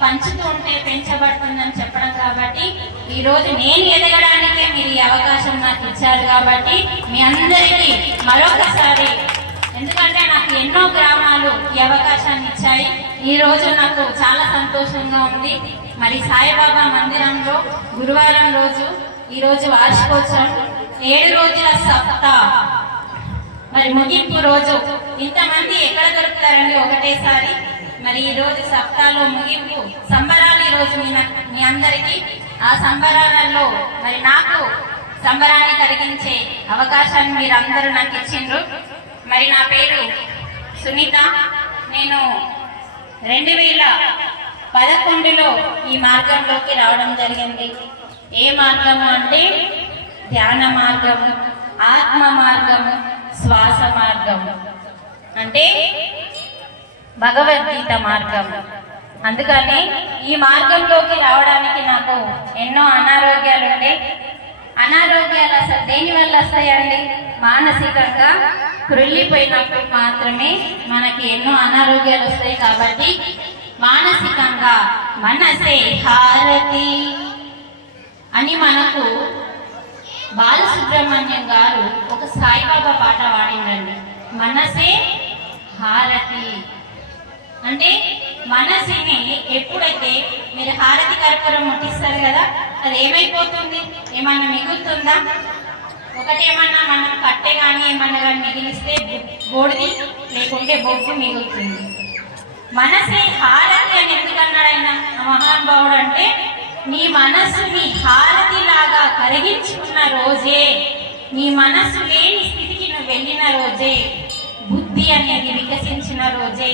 పంచుతూ ఉంటే పెంచబడుతుందని చెప్పడం కాబట్టి ఈ రోజు నేను ఎదగడానికే మీరు ఈ అవకాశం నాకు ఇచ్చారు కాబట్టి మీ అందరికీ మరొకసారి, ఎందుకంటే నాకు ఎన్నో గ్రామాలు ఈ అవకాశాన్ని ఇచ్చాయి. ఈ రోజు నాకు చాలా సంతోషంగా ఉంది. మరి సాయిబాబా మందిరంలో గురువారం రోజు ఈ రోజు వార్షికోత్సవం, 7 రోజుల సప్తా మరి ముగింపు రోజు. ఇంతమంది ఎక్కడ దొరుకుతారండి ఒకటేసారి? మరి ఈ రోజు సప్తాలో ముగింపు సంబరాలు ఈ రోజు మీ అందరికీ. ఆ సంబరాలలో మరి నాకు సంబరాన్ని కలిగించే అవకాశాన్ని మీరు అందరూ నాకు ఇచ్చిండ్రు. మరి నా పేరు సునీత. నేను 2011లో ఈ మార్గంలోకి రావడం జరిగింది. ఏ మార్గము అంటే ధ్యాన మార్గము, ఆత్మ మార్గము, శ్వాస మార్గము, అంటే భగవద్గీత మార్గం. అందుకని ఈ మార్గంలోకి రావడానికి నాకు ఎన్నో అనారోగ్యాలు ఉండే. అనారోగ్యాలు అసలు దేని వల్ల వస్తాయండి? మానసికంగా కృళ్ళిపోయినప్పుడు మాత్రమే మనకి ఎన్నో అనారోగ్యాలు వస్తాయి. కాబట్టి మానసికంగా మనసే హారతి అని మనకు బాలసుబ్రహ్మణ్యం గారు ఒక సాయిబాబా పాట వాడిండండి. మనసే హారతి అంటే మనసుని ఎప్పుడైతే మీరు హారతి కర్పూరం ముట్టిస్తారు కదా, అది ఏమైపోతుంది? ఏమన్నా మిగులుతుందా? ఒకటేమన్నా మనం కట్టె కానీ ఏమన్నా కానీ మిగిలిస్తే బోడిది, లేకుంటే బొగ్గు మిగులుతుంది. మనసే హారతి అని ఎందుకన్నాడు ఆయన మహానుభావుడు అంటే, నీ మనస్సుని హారతి లాగా కరిగించుకున్న రోజే, నీ మనస్సు లేని స్థితికి నువ్వు వెళ్ళిన రోజే, బుద్ధి అనేది వికసించిన రోజే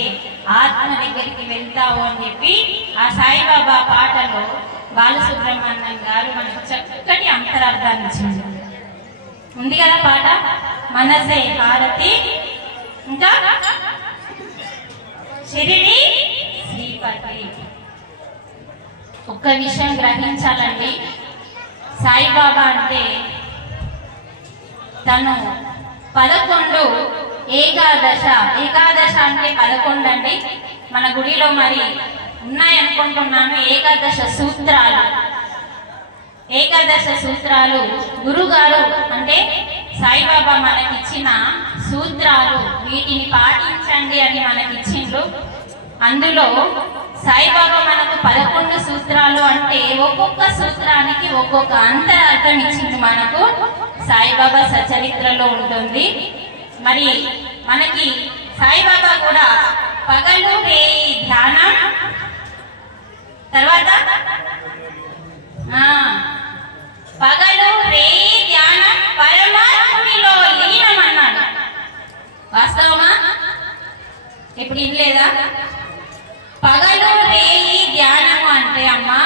ఆత్మ దగ్గరికి వెళ్తావు అని చెప్పి ఆ సాయిబాబా పాటలో బాలసుబ్రహ్మణ్యం గారు మనకు చక్కటి అంతరార్థాన్ని ఇచ్చింది. ఉంది కదా పాట, మనసే హారతి. ఇంకా షిరిడి శ్రీపతి. ఒక్క విషయం గ్రహించాలండి, సాయిబాబా అంటే తను 11 ఏకాదశ అంటే 11 అండి. మన గుడిలో మరి ఉన్నాయనుకుంటున్నాను ఏకాదశ సూత్రాలు. గురుగారు అంటే సాయిబాబా మనకిచ్చిన సూత్రాలు, వీటిని పాటించండి అని మనకిచ్చిండ్రు. అందులో సాయిబాబా మనకు 11 సూత్రాలు అంటే ఒక్కొక్క సూత్రానికి ఒక్కొక్క అంతరార్థం ఇచ్చింది మనకు. సాయిబాబా సచరిత్రలో ఉంటుంది. మరి మనకి సాయిబాబా కూడా పగలు రేయి ధ్యానం, తర్వాత పగలు రేయి ధ్యానం పరమాత్మునిలో లీనం అన్నాడు. వాస్తవమా? ఇప్పుడు ఇల్లేదా? పగలు రేయి ధ్యానము అంటే అమ్మా,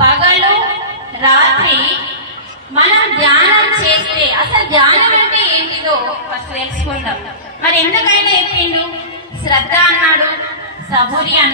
పగలు రాత్రి మనం ధ్యానం చేస్తే, అసలు ధ్యానం అంటే ఏంటిదో ఫస్ట్ తెలుసుకుందాం. మరి ఎందుకైనా చెప్పిండు? శ్రద్ధ అన్నాడు, సబూరి అన్నాడు.